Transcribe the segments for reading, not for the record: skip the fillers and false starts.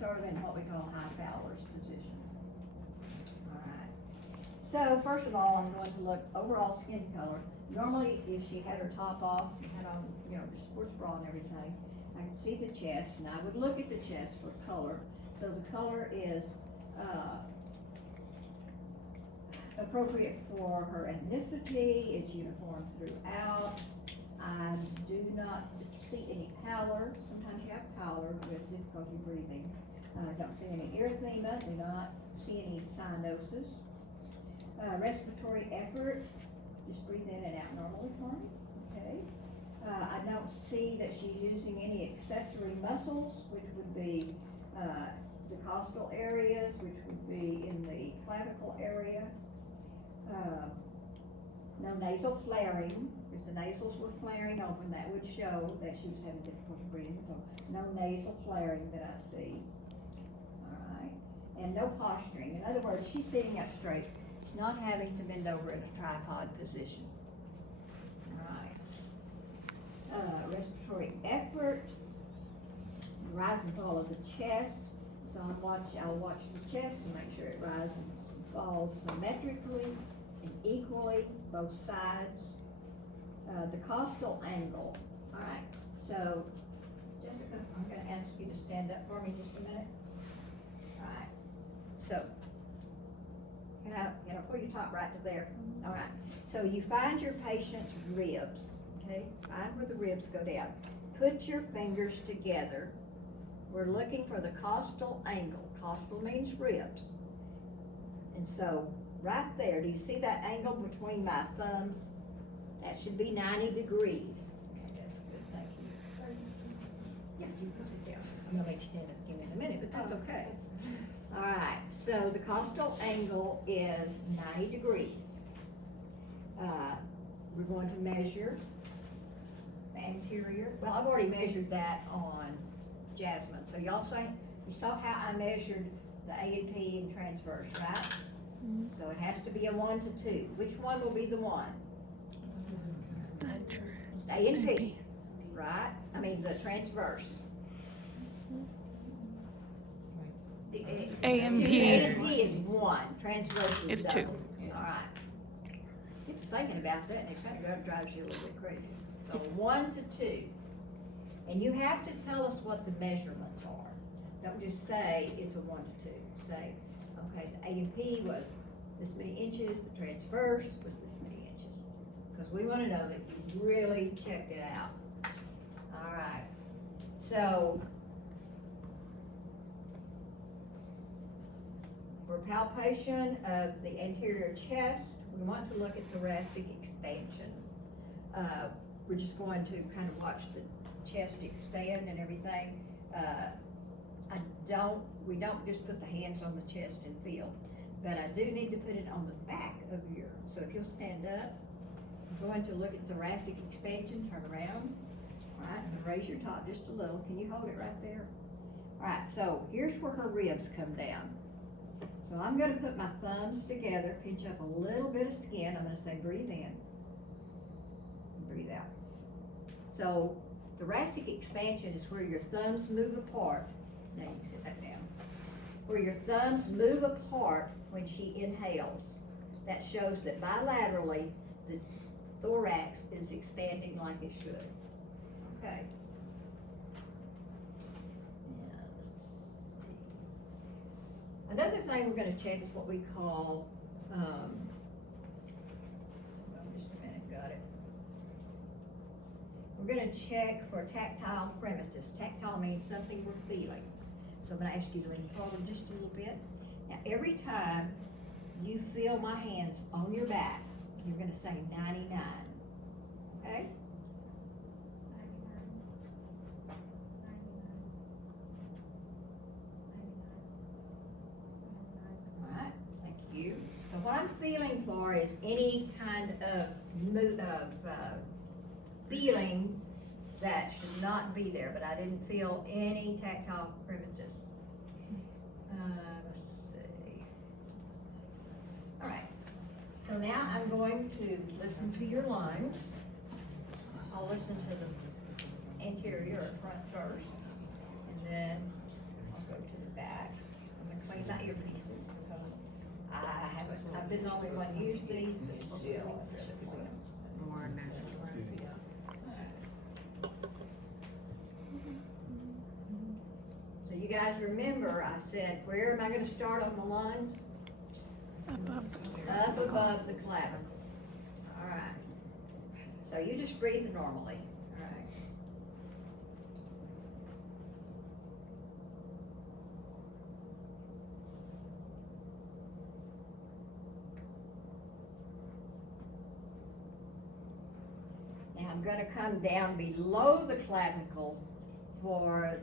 sort of in what we call high Fowler's position. All right. So first of all, I'm going to look overall skin color. Normally, if she had her top off, and had on, you know, the sports bra and everything, I can see the chest, and I would look at the chest for color. So the color is appropriate for her ethnicity. It's uniform throughout. I do not see any pallor. Sometimes you have pallor with difficulty breathing. Don't see any erythema. Do not see any cyanosis. Respiratory effort. Just breathe in and out normally for me. Okay. I don't see that she's using any accessory muscles, which would be the costal areas, which would be in the clavicle area. No nasal flaring. If the nasals were flaring open, that would show that she was having difficulty breathing. So no nasal flaring that I see. All right. And no posturing. In other words, she's sitting up straight, not having to bend over in a tripod position. All right. Respiratory effort. Rise and fall of the chest. So I'll watch the chest to make sure it rises and falls symmetrically and equally, both sides. The costal angle. All right, so Jessica, I'm going to ask you to stand up for me just a minute. All right, so can I pull your top right to there? All right, so you find your patient's ribs, okay? Find where the ribs go down. Put your fingers together. We're looking for the costal angle. Costal means ribs. And so right there, do you see that angle between my thumbs? That should be 90 degrees. Okay, that's good, thank you. Yes, you can sit down. I'm gonna make you stand up again in a minute, but that's okay. All right, so the costal angle is 90 degrees. We're going to measure anterior. Well, I've already measured that on Jasmine. So y'all you saw how I measured the A and P and transverse, right? Mm-hmm. So it has to be a 1 to 2. Which one will be the one? The A and P, right? I mean the transverse. The A and See, P. A and P is 1. Transverse is It's 2. All right. Keeps thinking about that, and it kind of drives you a little bit crazy. So 1 to 2. And you have to tell us what the measurements are. Don't just say it's a 1 to 2. Say, okay, the A and P was this many inches, the transverse was this many inches. Because we want to know that you really checked it out. All right. So, for palpation of the anterior chest, we want to look at thoracic expansion. We're just going to kind of watch the chest expand and everything. We don't just put the hands on the chest and feel, but I do need to put it on the back of so if you'll stand up, I'm going to look at thoracic expansion, turn around, all right, and raise your top just a little. Can you hold it right there? All right, so here's where her ribs come down. So I'm gonna put my thumbs together, pinch up a little bit of skin. I'm gonna say breathe in, and breathe out. So thoracic expansion is where your thumbs move apart. Now you can sit that down. Where your thumbs move apart when she inhales. That shows that bilaterally the thorax is expanding like it should. Okay. Another thing we're going to check is what we call, just a minute, got it. We're going to check for tactile fremitus. Tactile means something we're feeling. So I'm going to ask you to lean forward just a little bit. Now, every time you feel my hands on your back, you're going to say 99. Okay? So what I'm feeling for is any kind of feeling that should not be there, but I didn't feel any tactile fremitus. Let's see. All right. So now I'm going to listen to your lungs. I'll listen to the anterior or front first, and then I'll go to the been the only one to use these, but still. More natural. So you guys remember, I said, where am I gonna start on the lungs? Up above the clavicle. All right. So you just breathe normally, all right? Now I'm gonna come down below the clavicle for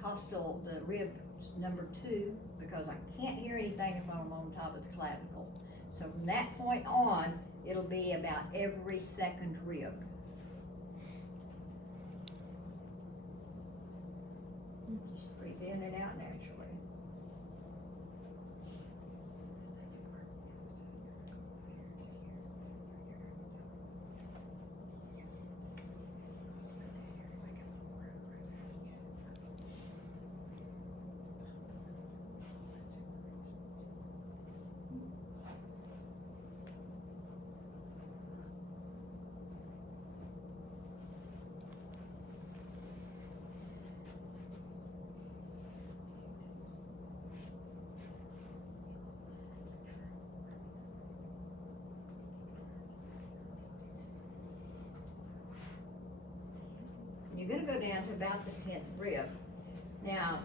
costal, the rib number 2, because I can't hear anything if I'm on top of the clavicle. So from that point on, it'll be about every second rib. Just breathe in and out naturally. You're gonna go down to about the 10th rib. Now,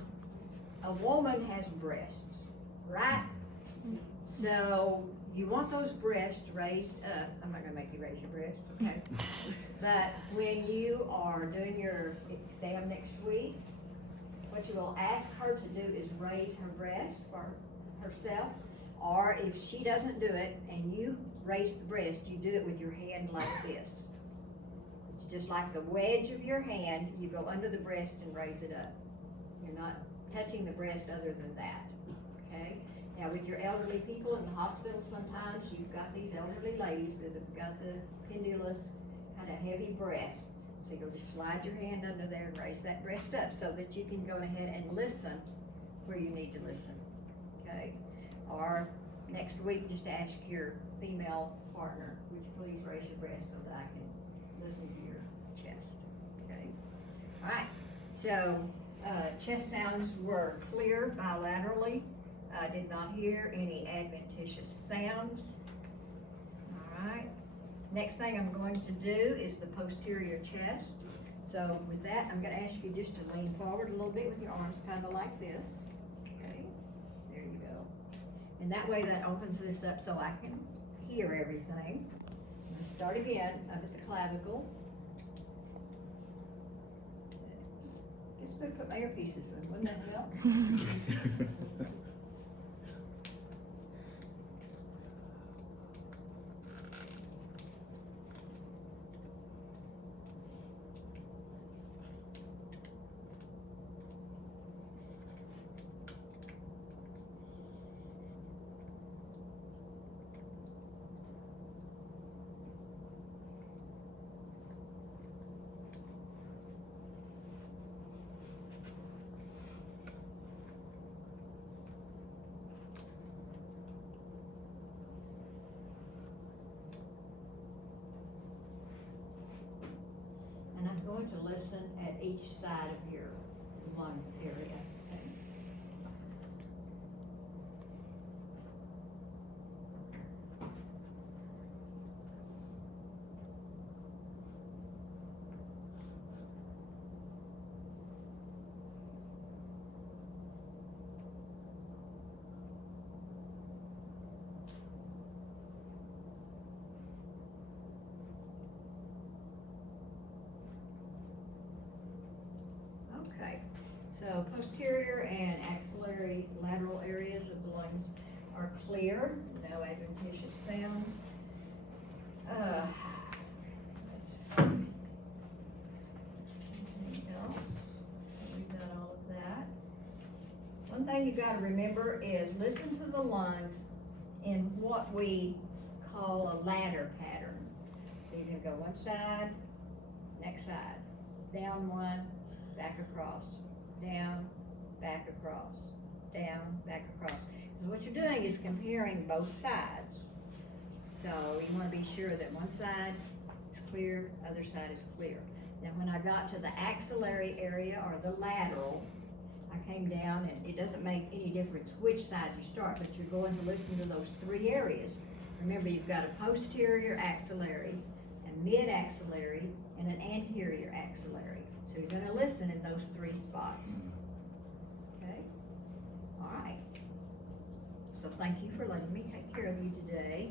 a woman has breasts, right? So you want those breasts raised up. I'm not gonna make you raise your breasts, okay? But when you are doing your exam next week, what you will ask her to do is raise her breast for herself, or if she doesn't do it and you raise the breast, you do it with your hand like this. Just like the wedge of your hand, you go under the breast and raise it up. You're not touching the breast other than that, okay? Now with your elderly people in the hospital, sometimes you've got these elderly ladies that have got the pendulous, kind of heavy breast. So you'll just slide your hand under there and raise that breast up so that you can go ahead and listen where you need to listen, okay? Or next week, just ask your female partner, would you please raise your breast so that I can listen to your chest, okay? All right, so chest sounds were clear bilaterally. I did not hear any adventitious sounds. All right, next thing I'm going to do is the posterior chest. So with that, I'm gonna ask you just to lean forward a little bit with your arms kind of like this, okay? There you go. And that way that opens this up so I can hear everything. Let's start again up at the clavicle. Guess I better put my earpieces in, wouldn't that help? And I'm going to listen at each side of your lung area. Okay? Okay, so posterior and axillary lateral areas of the lungs are clear, no adventitious sounds. Let's see. Anything else? We've done all of that. One thing you gotta remember is listen to the lungs in what we call a ladder pattern. So you're gonna go one side, next side, down one, back across, down, back across, down, back across. So what you're doing is comparing both sides. So you wanna be sure that one side is clear, other side is clear. Now, when I got to the axillary area or the lateral, I came down, and it doesn't make any difference which side you start, but you're going to listen to those three areas. Remember, you've got a posterior axillary, a mid-axillary, and an anterior axillary. So you're gonna listen in those three spots. Okay? All right. So thank you for letting me take care of you today.